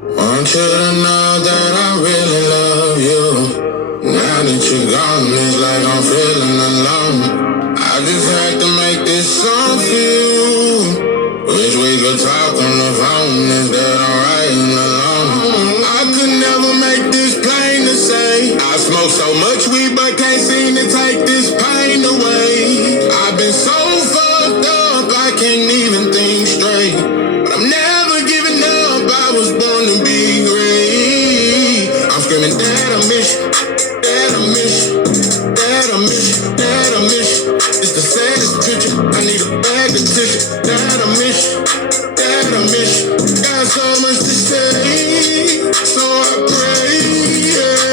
Want you to know that I really love you. Now that you're gone, it's like I'm feeling alone. I just had to make this song for you. Wish we could talk on the phone instead of writing alone. I could never make this plain to say. I smoke so much weed but can't seem to take this pain away. I've been so fucked up I can't even think straight. But I'm never giving up, I was born to be great. I'm screaming, Dad, I miss you. Dad, I miss you. Dad, I miss you. Dad, I miss you. It's the saddest picture. I need a bag of tissue. Dad, I miss you. Dad, I miss you. Got so much to say, so I pray. Yeah.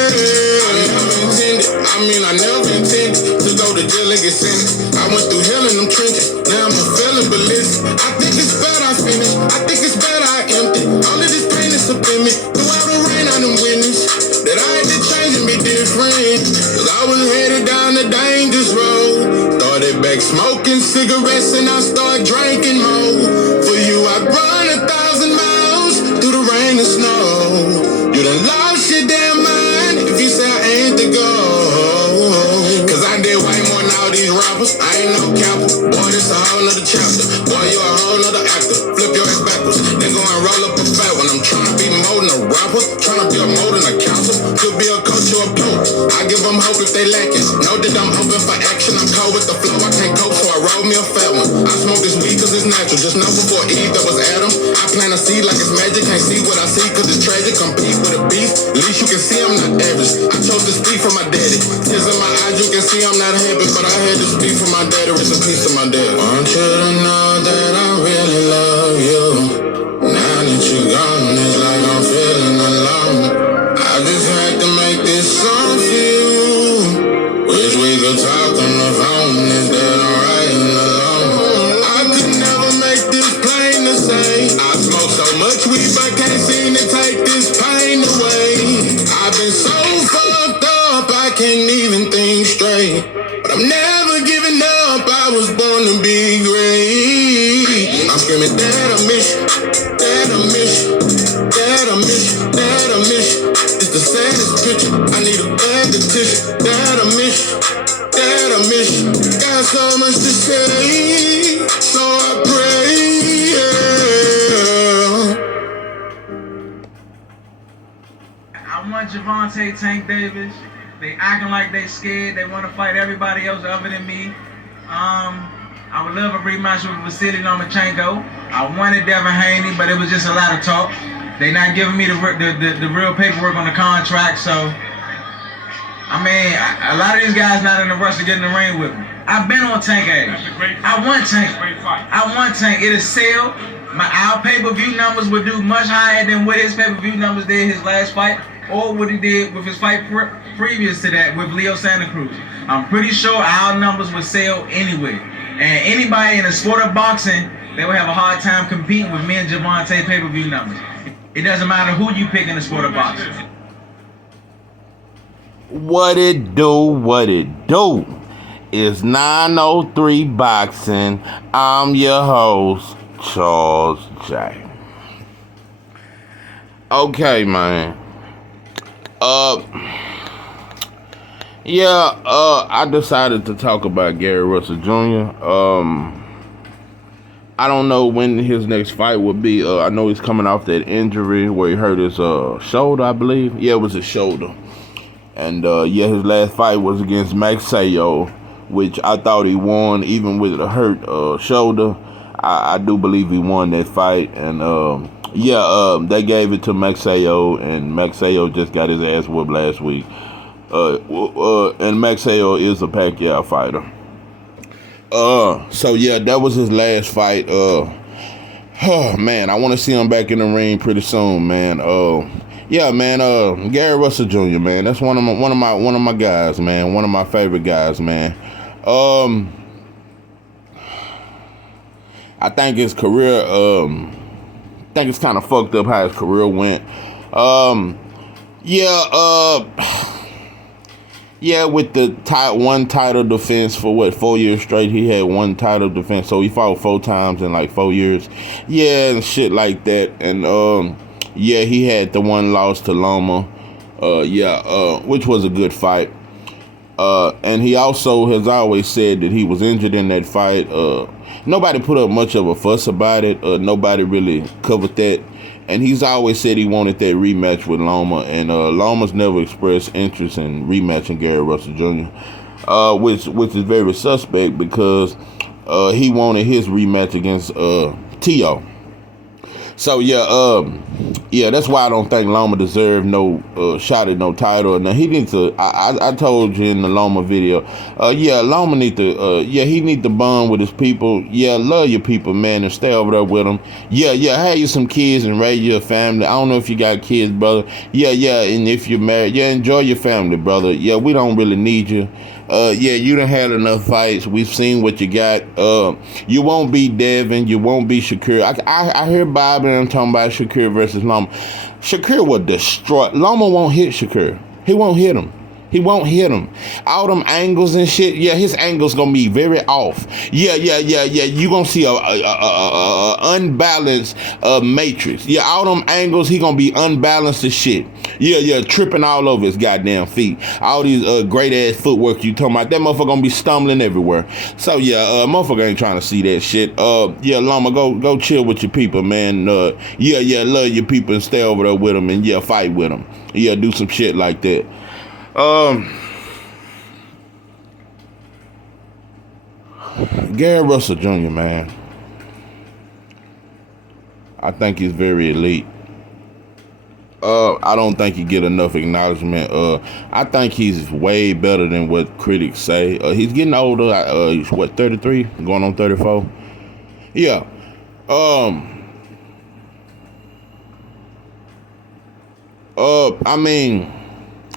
I never intended to go to jail and get sentenced. I went through hell in them trenches. Now I'm a felon ballistic. I think it's better I finish. I think it's better I empty. All of this pain is up in me. Throughout the rain, I done witnessed that I had to change and be different. Cause I was headed down the dangerous road. Started back smoking cigarettes and I started drinking more. For you, I'd run 1,000 miles through the rain and snow. You done lost your damn mind if you say I ain't the goal. Cause I did way more than all these rappers. I ain't no capper. Boy, this a whole nother chapter. Boy, you a whole nother actor. Flip your ass backwards. Then go and roll up a fat one. I'm trying to be more than a rapper. Trying to be more than a counselor. Could be a coach or a coach. I give them hope if they lacking. Know that I'm open for action. I'm cold with the flow. I can't cope, so I roll me a fat one. I smoke this weed cause it's natural. Just know before Eve there was Adam. I plant a seed like it's magic. Can't see what I see cause it's tragic. Compete with a beast. At least you can see I'm not average. I chose to speak for my daddy. Tears in my eyes, you can see I'm not happy. But I had to speak for my daddy. Rest in peace to my dad. Want you to know that I really love you. Now that you're gone, it's like I'm feeling alone. I just had to make this song for you. Wish we could talk on the phone instead of writing alone. I could never make this plain to say. I smoke so much weed but can't seem to take this pain away. I've been so fucked up I can't even think straight. But I'm never giving up, I was born to be great. I'm screaming, Dad, I miss you. Dad, I miss you. Dad, I miss you. Dad, I miss you. It's the saddest picture. I need a bag of tissue. Dad, I miss you. Dad, I miss you. Got so much to say, so I pray. Yeah. I want Gervonta Tank Davis. They acting like they scared. They want to fight everybody else other than me. I would love a rematch with Vasily Lomachenko. I wanted Devin Haney, but it was just a lot of talk. They not giving me the real paperwork on the contract, so I mean, a lot of these guys not in a rush to get in the ring with me. I've been on Tank ass. I want Tank. I want Tank. It'll sell. Our pay-per-view numbers would do much higher than what his pay-per-view numbers did his last fight, or what he did with his fight previous to that with Leo Santa Cruz. I'm pretty sure our numbers would sell anyway. And anybody in the sport of boxing, they would have a hard time competing with me and Gervonta pay-per-view numbers. It doesn't matter who you pick in the sport of boxing. What it do? It's 903 Boxing. I'm your host, Charles J. Okay, man. I decided to talk about Gary Russell Jr. I don't know when his next fight will be. I know he's coming off that injury where he hurt his shoulder, I believe. Yeah, it was his shoulder. And his last fight was against Magsayo, which I thought he won, even with a hurt shoulder. I do believe he won that fight. And they gave it to Magsayo, and Magsayo just got his ass whooped last week. And Magsayo is a Pacquiao fighter. That was his last fight. Man, I want to see him back in the ring pretty soon, man. Gary Russell Jr., man, that's one of my guys, man. One of my favorite guys, man. I think his career, it's kind of fucked up how his career went. With the one title defense for 4 years straight, he had one title defense, so he fought 4 times in like 4 years. Yeah, and shit like that. And Yeah, he had the one loss to Loma. Which was a good fight. And he also has always said that he was injured in that fight. Nobody put up much of a fuss about it. Nobody really covered that. And he's always said he wanted that rematch with Loma. And Loma's never expressed interest in rematching Gary Russell Jr., which is very suspect because he wanted his rematch against Tio. So that's why I don't think Loma deserved no shot at no title. Now he needs to. I told you in the Loma video. Loma need to. He need to bond with his people. Love your people, man, and stay over there with them. Have you some kids and raise your family. I don't know if you got kids, brother. And if you're married, enjoy your family, brother. We don't really need you. You done had enough fights. We've seen what you got. You won't beat Devin. You won't beat Shakur. I hear Bob and I'm talking about Shakur versus Loma. Shakur will destroy. Loma won't hit Shakur. He won't hit him. He won't hit him. All them angles and shit. His angles gonna be very off. You gonna see a unbalanced matrix. All them angles, he gonna be unbalanced as shit. Tripping all over his goddamn feet. All these great ass footwork you talking about. That motherfucker gonna be stumbling everywhere. So motherfucker ain't trying to see that shit. Loma, go chill with your people, man. Love your people and stay over there with them and fight with them. Do some shit like that. Gary Russell Jr., man, I think he's very elite. I don't think he get enough acknowledgement. I think he's way better than what critics say. He's getting older. He's 33, going on 34.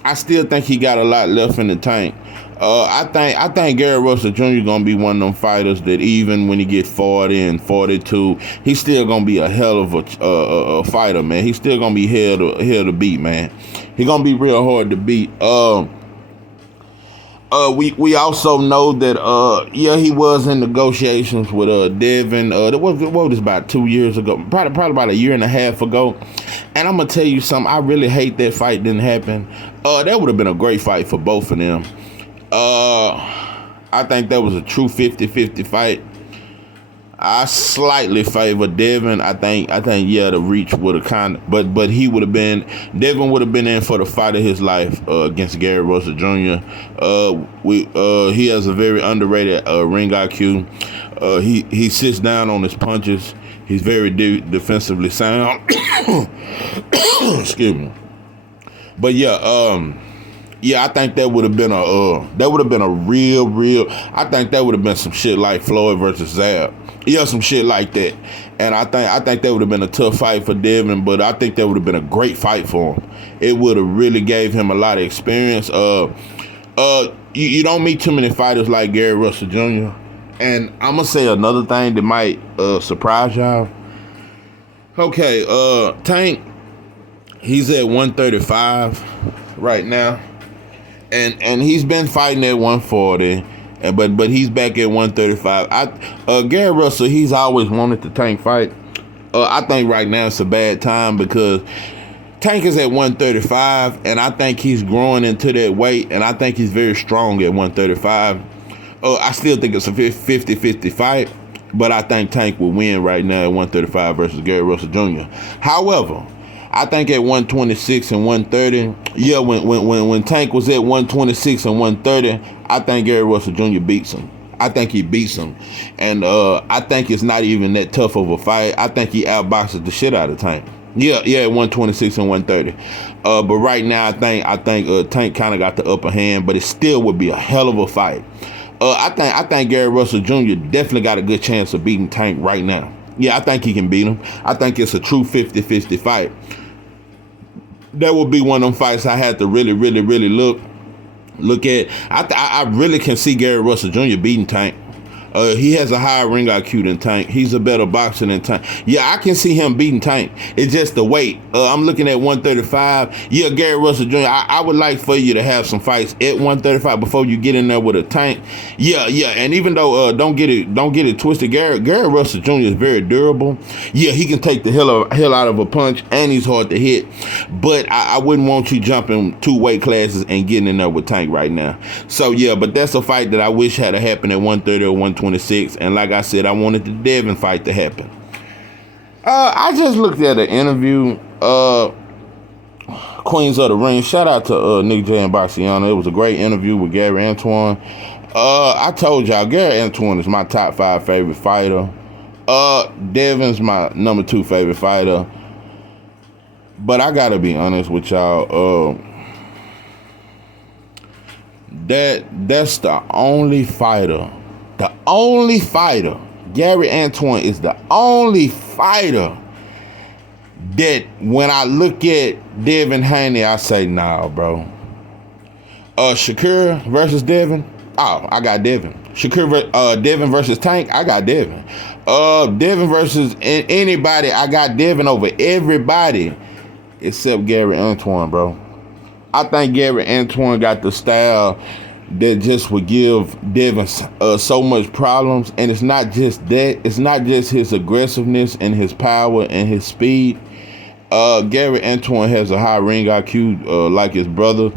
I still think he got a lot left in the tank. I think Gary Russell Jr. gonna be one of them fighters that even when he get 40 and 42, he's still gonna be a hell of a fighter, man. He's still gonna be hell to beat, man. He gonna be real hard to beat. We also know that he was in negotiations with Devin. What was about 2 years ago, probably about a year and a half ago. And I'm gonna tell you something. I really hate that fight didn't happen. That would have been a great fight for both of them. I think that was a true 50-50 fight. I slightly favor Devin. I think the reach would have but he would have been, Devin would have been in for the fight of his life against Gary Russell Jr. He has a very underrated ring IQ. He sits down on his punches. He's very defensively sound. Excuse me. But I think that would have been a real. I think that would have been some shit like Floyd versus Zab. Some shit like that. And I think that would have been a tough fight for Devin, but I think that would have been a great fight for him. It would have really gave him a lot of experience. You don't meet too many fighters like Gary Russell Jr. And I'm gonna say another thing that might surprise y'all. Okay, Tank, he's at 135 right now. And he's been fighting at 140, but he's back at 135. Gary Russell, he's always wanted the Tank fight. I think right now it's a bad time because Tank is at 135, and I think he's growing into that weight, and I think he's very strong at 135. I still think it's a 50-50 fight, but I think Tank will win right now at 135 versus Gary Russell Jr. However, I think at 126 and 130, when Tank was at 126 and 130, I think Gary Russell Jr. beats him. I think he beats him. And I think it's not even that tough of a fight. I think he outboxes the shit out of Tank. At 126 and 130. But right now, I think Tank kind of got the upper hand, but it still would be a hell of a fight. I think Gary Russell Jr. definitely got a good chance of beating Tank right now. I think he can beat him. I think it's a true 50-50 fight. That would be one of them fights I had to really look at. I really can see Gary Russell Jr. beating Tank. He has a higher ring IQ than Tank. He's a better boxer than Tank. Yeah, I can see him beating Tank. It's just the weight. I'm looking at 135. Yeah, Gary Russell Jr., I would like for you to have some fights at 135 before you get in there with a Tank. Yeah. And even though don't get it twisted, Gary Russell Jr. is very durable. Yeah, he can take the hell out of a punch, and he's hard to hit. But I wouldn't want you jumping 2 weight classes and getting in there with Tank right now. So yeah, but that's a fight that I wish had happened at 130 or 126. And like I said, I wanted the Devin fight to happen. I just looked at an interview. Queens of the Ring. Shout out to Nick J and Boxiano. It was a great interview with Gary Antoine. I told y'all Gary Antoine is my top 5 favorite fighter. Devin's my number 2 favorite fighter. But I gotta be honest with y'all. That's the only fighter. The only fighter. Gary Antoine is the only fighter that when I look at Devin Haney, I say, nah, bro. Shakur versus Devin. Oh, I got Devin. Devin versus Tank. I got Devin. Devin versus anybody. I got Devin over everybody except Gary Antoine, bro. I think Gary Antoine got the style that just would give Devin so much problems. And it's not just that. It's not just his aggressiveness and his power and his speed. Gary Antoine has a high ring IQ like his brother.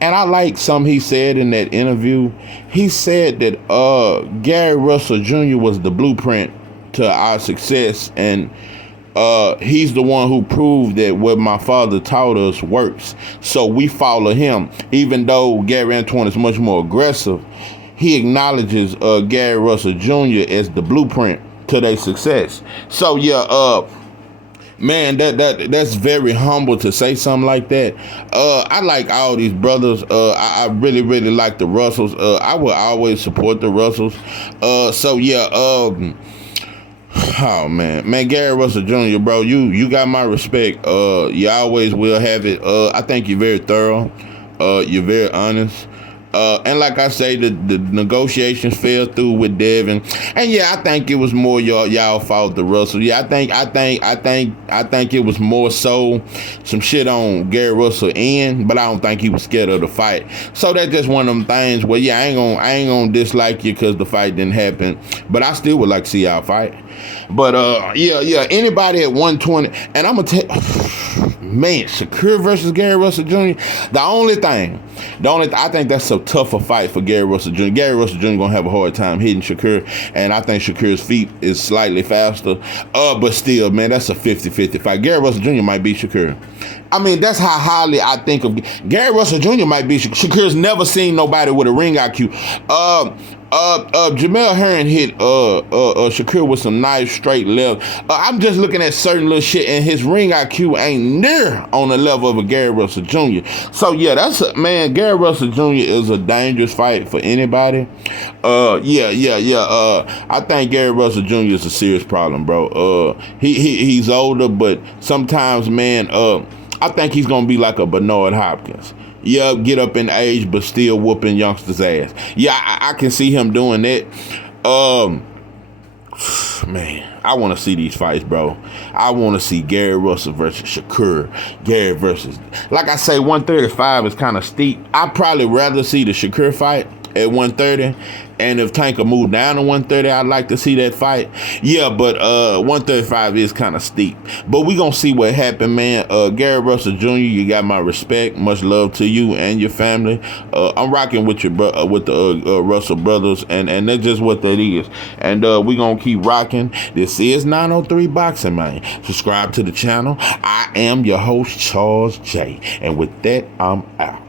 And I like something he said in that interview. He said that Gary Russell Jr. was the blueprint to our success. And he's the one who proved that what my father taught us works. So we follow him. Even though Gary Antoine is much more aggressive, he acknowledges Gary Russell Jr. as the blueprint to their success. So yeah, man, that's very humble to say something like that. I like all these brothers. I really like the Russells. I will always support the Russells. So yeah, oh man, Gary Russell Jr., bro, you got my respect. You always will have it. I think you're very thorough. You're very honest. And like I say, the negotiations fell through with Devin. And yeah, I think it was more y'all fault the Russell. Yeah, I think it was more so some shit on Gary Russell end, but I don't think he was scared of the fight. So that's just one of them things where yeah, I ain't gonna dislike you because the fight didn't happen, but I still would like to see y'all fight. But yeah, anybody at 120, and I'm gonna tell man, Shakur versus Gary Russell Jr. The only thing I think that's a tougher fight for Gary Russell Jr. Gary Russell Jr. gonna have a hard time hitting Shakur, and I think Shakur's feet is slightly faster. But still, man, that's a 50-50 fight. Gary Russell Jr. might beat Shakur. I mean, that's how highly I think of Gary Russell Jr. might beat Shakur's never seen nobody with a ring IQ. Jamel Herring hit Shakur with some nice straight left. I'm just looking at certain little shit, and his ring IQ ain't near on the level of a Gary Russell Jr. So yeah, man, Gary Russell Jr. is a dangerous fight for anybody. I think Gary Russell Jr. is a serious problem, bro. He's older, but sometimes, man, I think he's gonna be like a Bernard Hopkins. Yeah, get up in age, but still whooping youngsters' ass. Yeah, I can see him doing that. Man, I want to see these fights, bro. I want to see Gary Russell versus Shakur. Gary versus, like I say, 135 is kind of steep. I'd probably rather see the Shakur fight at 130. And if Tank will move down to 130, I'd like to see that fight. Yeah, but 135 is kind of steep. But we going to see what happened, man. Gary Russell Jr., you got my respect. Much love to you and your family. I'm rocking with the Russell brothers, and that's just what that is. And we going to keep rocking. This is 903 Boxing, man. Subscribe to the channel. I am your host, Charles J. And with that, I'm out.